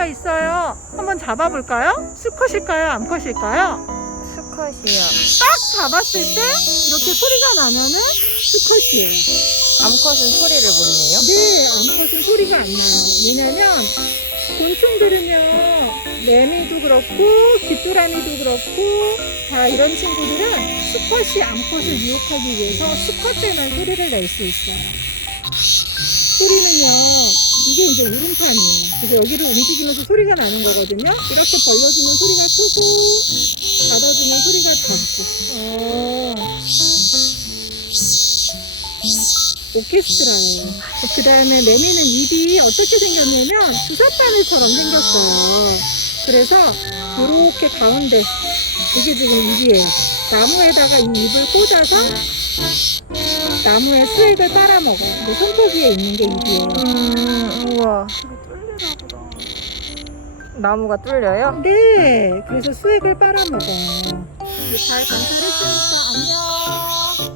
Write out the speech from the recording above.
개가 있어요. 한번 잡아볼까요? 수컷일까요? 암컷일까요? 수컷이요. 딱 잡았을 때 이렇게 소리가 나면은 수컷이에요. 암컷은 소리를 모르네요. 네, 암컷은 소리가 안 나요. 왜냐면 곤충들은요, 매미도 그렇고 귀뚜라미도 그렇고 다 이런 친구들은 수컷이 암컷을 유혹하기 위해서 수컷 때만 소리를 낼 수 있어요. 소리는요, 이게 이제 울음판이에요. 그래서 여기를 움직이면서 소리가 나는 거거든요. 이렇게 벌려주면 소리가 크고, 닫아주면 소리가 작고. 어, 오케스트라예요. 그 다음에 매미는 입이 어떻게 생겼냐면 주사바늘처럼 생겼어요. 그래서 이렇게 가운데 이게 지금 입이에요. 나무에다가 이 입을 꽂아서 나무에 수액을 빨아먹어요. 근데 손톱 위에 있는 게 입이에요. 음, 우와. 나무가 뚫려요? 네, 그래서 수액을 빨아먹어요. 잘 관찰했으니까 안녕.